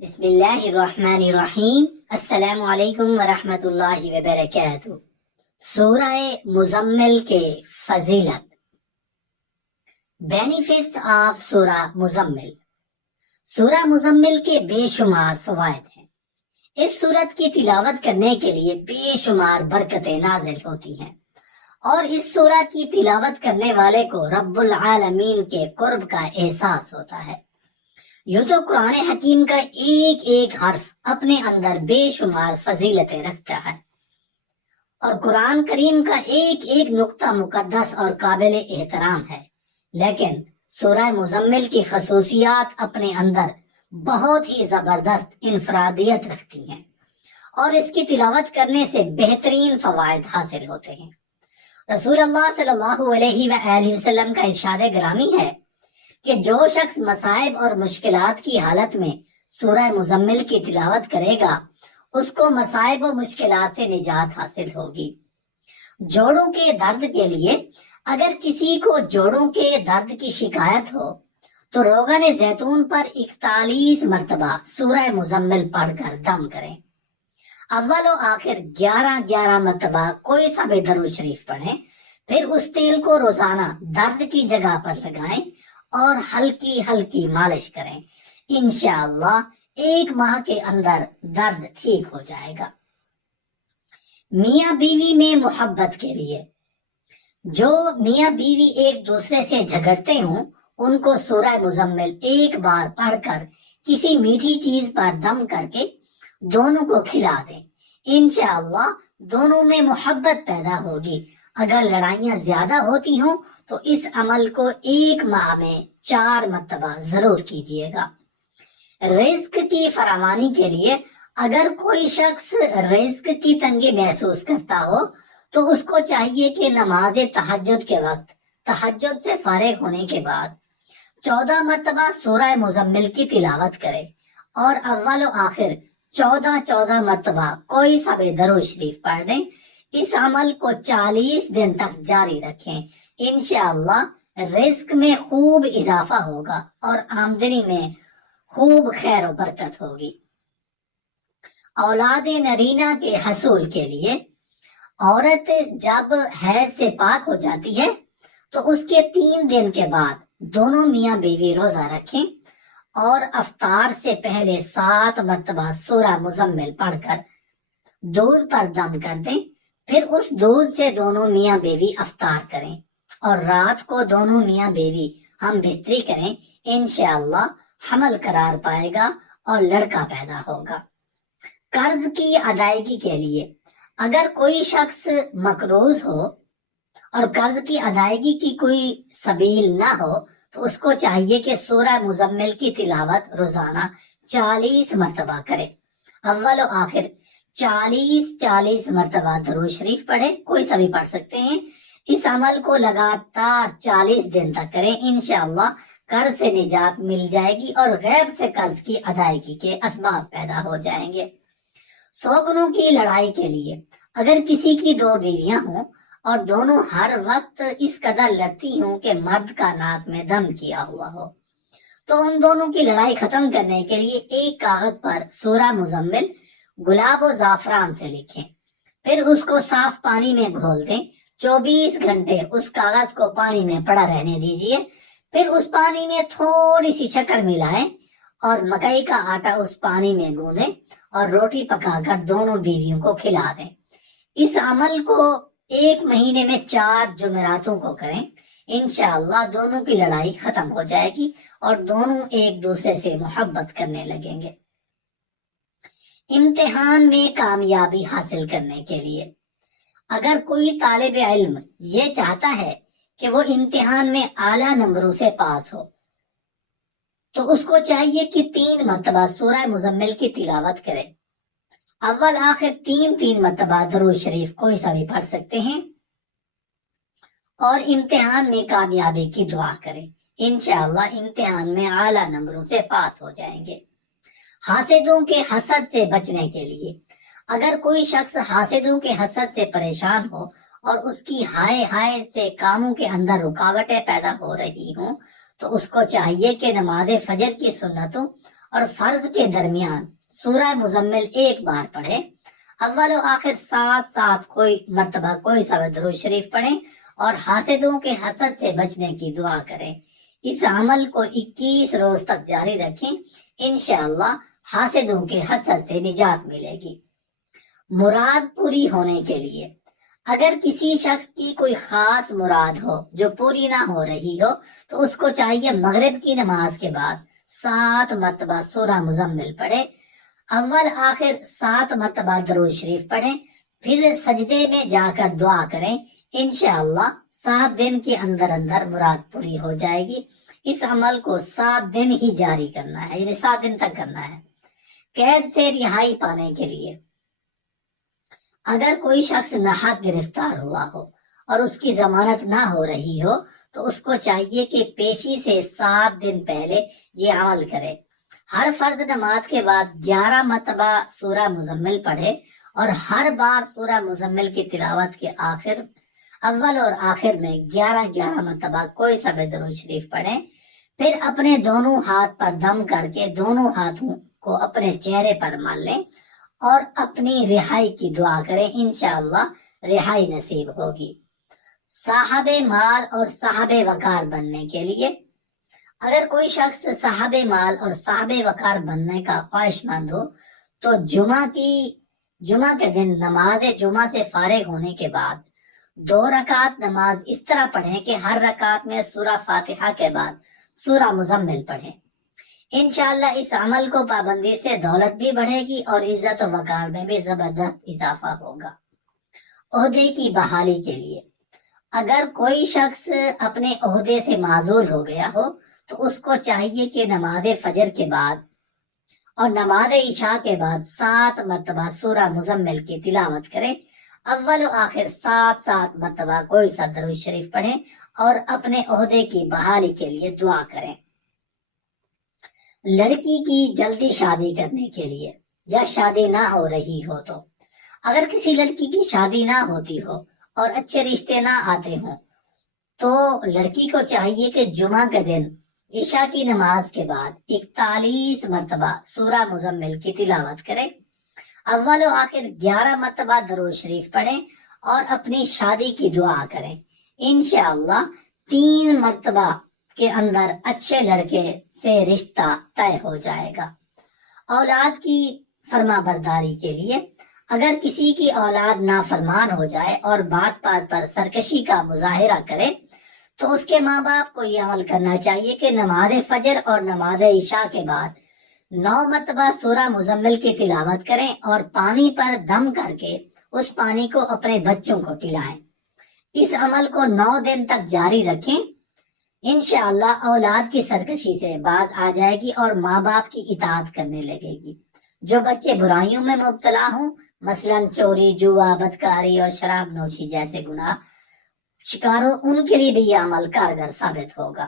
بسم اللہ الرحمن الرحیم۔ السلام علیکم ورحمۃ اللہ وبرکاتہ۔ سورہ مزمل کے فضیلت، بینیفٹس آف سورہ مزمل۔ سورہ مزمل کے بے شمار فوائد ہیں۔ اس سورت کی تلاوت کرنے کے لیے بے شمار برکتیں نازل ہوتی ہیں، اور اس سورہ کی تلاوت کرنے والے کو رب العالمین کے قرب کا احساس ہوتا ہے۔ یوں تو قرآن حکیم کا ایک ایک حرف اپنے اندر بے شمار فضیلتیں رکھتا ہے، اور قرآن کریم کا ایک ایک نقطہ مقدس اور قابل احترام ہے، لیکن سورہ مزمل کی خصوصیات اپنے اندر بہت ہی زبردست انفرادیت رکھتی ہیں، اور اس کی تلاوت کرنے سے بہترین فوائد حاصل ہوتے ہیں۔ رسول اللہ صلی اللہ علیہ وآلہ وسلم کا ارشاد گرامی ہے کہ جو شخص مصائب اور مشکلات کی حالت میں سورہ مزمل کی تلاوت کرے گا، اس کو مصائب و مشکلات سے نجات حاصل ہوگی۔ جوڑوں کے درد کے لیے اگر کسی کو جوڑوں کے درد کی شکایت ہو تو روغن زیتون پر 41 مرتبہ سورہ مزمل پڑھ کر دم کریں۔ اول و آخر 11 مرتبہ کوئی سا بھی درود شریف پڑھیں، پھر اس تیل کو روزانہ درد کی جگہ پر لگائیں اور ہلکی ہلکی مالش کریں۔ انشاءاللہ 1 ماہ کے اندر درد ٹھیک ہو جائے گا۔ میاں بیوی میں محبت کے لیے، جو میاں بیوی ایک دوسرے سے جھگڑتے ہوں، ان کو سورہ مزمل ایک بار پڑھ کر کسی میٹھی چیز پر دم کر کے دونوں کو کھلا دیں۔ انشاءاللہ دونوں میں محبت پیدا ہوگی۔ اگر لڑائیاں زیادہ ہوتی ہوں تو اس عمل کو 1 ماہ میں 4 مرتبہ ضرور کیجیے گا۔ رزق کی فراوانی کے لیے اگر کوئی شخص رزق کی تنگی محسوس کرتا ہو تو اس کو چاہیے کہ نماز تہجد کے وقت تہجد سے فارغ ہونے کے بعد 14 مرتبہ سورہ مزمل کی تلاوت کرے، اور اول و آخر 14 مرتبہ کوئی سا بھی درود شریف پڑھ دیں۔ اس عمل کو 40 دن تک جاری رکھیں۔ انشاءاللہ رزق میں خوب اضافہ ہوگا اور آمدنی میں خوب خیر و برکت ہوگی۔ اولاد نرینہ کے حصول کے لیے عورت جب حیض سے پاک ہو جاتی ہے تو اس کے 3 دن کے بعد دونوں میاں بیوی روزہ رکھیں اور افطار سے پہلے 7 مرتبہ سورہ مزمل پڑھ کر دودھ پر دم کر دیں، پھر اس دودھ سے دونوں میاں بیوی افطار کریں، اور رات کو دونوں میاں بیوی ہم بستری کریں۔ انشاءاللہ حمل قرار پائے گا اور لڑکا پیدا ہوگا۔ قرض کی ادائیگی کے لیے اگر کوئی شخص مقروض ہو اور قرض کی ادائیگی کی کوئی سبیل نہ ہو تو اس کو چاہیے کہ سورہ مزمل کی تلاوت روزانہ 40 مرتبہ کرے۔ اول و آخر 40 مرتبہ درود شریف پڑھے، کوئی سا بھی پڑھ سکتے ہیں۔ اس عمل کو لگاتار 40 دن تک کریں۔ انشاءاللہ قرض سے نجات مل جائے گی اور غیب سے قرض کی ادائیگی کے اسباب پیدا ہو جائیں گے۔ سوگنوں کی لڑائی کے لیے اگر کسی کی 2 بیویاں ہوں اور دونوں ہر وقت اس قدر لڑتی ہوں کہ مرد کا ناک میں دم کیا ہوا ہو، تو ان دونوں کی لڑائی ختم کرنے کے لیے ایک کاغذ پر سورہ مزمل گلاب و زعفران سے لکھیں، پھر اس کو صاف پانی میں گھول دیں۔ 24 گھنٹے اس کاغذ کو پانی میں پڑا رہنے دیجیے، پھر اس پانی میں تھوڑی سی شکر ملائیں اور مکئی کا آٹا اس پانی میں گوندیں اور روٹی پکا کر دونوں بیویوں کو کھلا دیں۔ اس عمل کو 1 مہینے میں 4 جمعراتوں کو کریں۔ انشاءاللہ دونوں کی لڑائی ختم ہو جائے گی اور دونوں ایک دوسرے سے محبت کرنے لگیں گے۔ امتحان میں کامیابی حاصل کرنے کے لیے اگر کوئی طالب علم یہ چاہتا ہے کہ وہ امتحان میں اعلیٰ نمبروں سے پاس ہو تو اس کو چاہیے کہ 3 مرتبہ سورہ مزمل کی تلاوت کرے۔ اول آخر 3 مرتبہ درود شریف کوئی سا بھی پڑھ سکتے ہیں، اور امتحان میں کامیابی کی دعا کریں۔ انشاءاللہ امتحان میں اعلیٰ نمبروں سے پاس ہو جائیں گے۔ حاسدوں کے حسد سے بچنے کے لیے اگر کوئی شخص حاسدوں کے حسد سے پریشان ہو اور اس کی ہائے ہائے سے کاموں کے اندر رکاوٹیں پیدا ہو رہی ہوں تو اس کو چاہیے کہ نماز فجر کی سنتوں اور فرض کے درمیان سورہ مزمل ایک بار پڑھے، اول و آخر ساتھ ساتھ کوئی مرتبہ کوئی سا درود شریف پڑھیں اور حاسدوں کے حسد سے بچنے کی دعا کریں۔ اس عمل کو 21 روز تک جاری رکھیں، انشاءاللہ حاسدوں کے حسد سے نجات ملے گی۔ مراد پوری ہونے کے لیے اگر کسی شخص کی کوئی خاص مراد ہو جو پوری نہ ہو رہی ہو تو اس کو چاہیے مغرب کی نماز کے بعد 7 مرتبہ سورہ مزمل پڑھے، اول آخر 7 مرتبہ درود شریف پڑھیں، پھر سجدے میں جا کر دعا کریں، انشاءاللہ 7 دن کے اندر اندر مراد پوری ہو جائے گی۔ اس عمل کو 7 دن ہی جاری کرنا ہے، یعنی 7 دن تک کرنا ہے۔ قید سے رہائی پانے کے لیے اگر کوئی شخص ناحق گرفتار ہوا ہو اور اس کی ضمانت نہ ہو رہی ہو تو اس کو چاہیے کہ پیشی سے 7 دن پہلے یہ عمل کرے، ہر فرض نماز کے بعد 11 مرتبہ سورہ مزمل پڑھے اور ہر بار سورہ مزمل کی تلاوت کے آخر اول اور آخر میں 11 مرتبہ کوئی سا بھی درود شریف پڑھیں، پھر اپنے دونوں ہاتھ پر دم کر کے دونوں ہاتھوں کو اپنے چہرے پر مل لیں اور اپنی رہائی کی دعا کریں، انشاءاللہ رہائی نصیب ہوگی۔ صاحب مال اور صاحب وقار بننے کے لیے اگر کوئی شخص صاحب مال اور صاحب وقار بننے کا خواہش مند ہو تو جمعہ کے دن نماز جمعہ سے فارغ ہونے کے بعد 2 رکعت نماز اس طرح پڑھیں کہ ہر رکعت میں سورہ فاتحہ کے بعد سورہ مزمل پڑھیں۔ انشاءاللہ اس عمل کو پابندی سے دولت بھی بڑھے گی اور عزت و وقار میں بھی زبردست اضافہ ہوگا۔ عہدے کی بحالی کے لیے اگر کوئی شخص اپنے عہدے سے معزول ہو گیا ہو تو اس کو چاہیے کہ نماز فجر کے بعد اور نماز عشاء کے بعد 7 مرتبہ سورہ مزمل کی تلاوت کرے، اول و آخر 7 مرتبہ کوئی سا درود شریف پڑھیں اور اپنے عہدے کی بحالی کے لیے دعا کریں۔ لڑکی کی جلدی شادی کرنے کے لیے یا شادی نہ ہو رہی ہو تو اگر کسی لڑکی کی شادی نہ ہوتی ہو اور اچھے رشتے نہ آتے ہوں تو لڑکی کو چاہیے کہ جمعہ کے دن عشاء کی نماز کے بعد 41 مرتبہ سورہ مزمل کی تلاوت کرے، اول و آخر 11 مرتبہ درود شریف پڑھیں اور اپنی شادی کی دعا کریں، انشاءاللہ 3 مرتبہ کے اندر اچھے لڑکے سے رشتہ طے ہو جائے گا۔ اولاد کی فرما برداری کے لیے اگر کسی کی اولاد نافرمان ہو جائے اور بات بات پر سرکشی کا مظاہرہ کرے تو اس کے ماں باپ کو یہ عمل کرنا چاہیے کہ نماز فجر اور نماز عشاء کے بعد 9 مرتبہ سورہ مزمل کی تلاوت کریں اور پانی پر دم کر کے اس پانی کو اپنے بچوں کو پلائیں۔ اس عمل کو 9 دن تک جاری رکھیں، انشاءاللہ اولاد کی سرکشی سے باز آ جائے گی اور ماں باپ کی اطاعت کرنے لگے گی۔ جو بچے برائیوں میں مبتلا ہوں مثلا چوری، جوا، بدکاری اور شراب نوشی جیسے گناہ شکار ہو ان کے لیے بھی یہ عمل کارگر ثابت ہوگا۔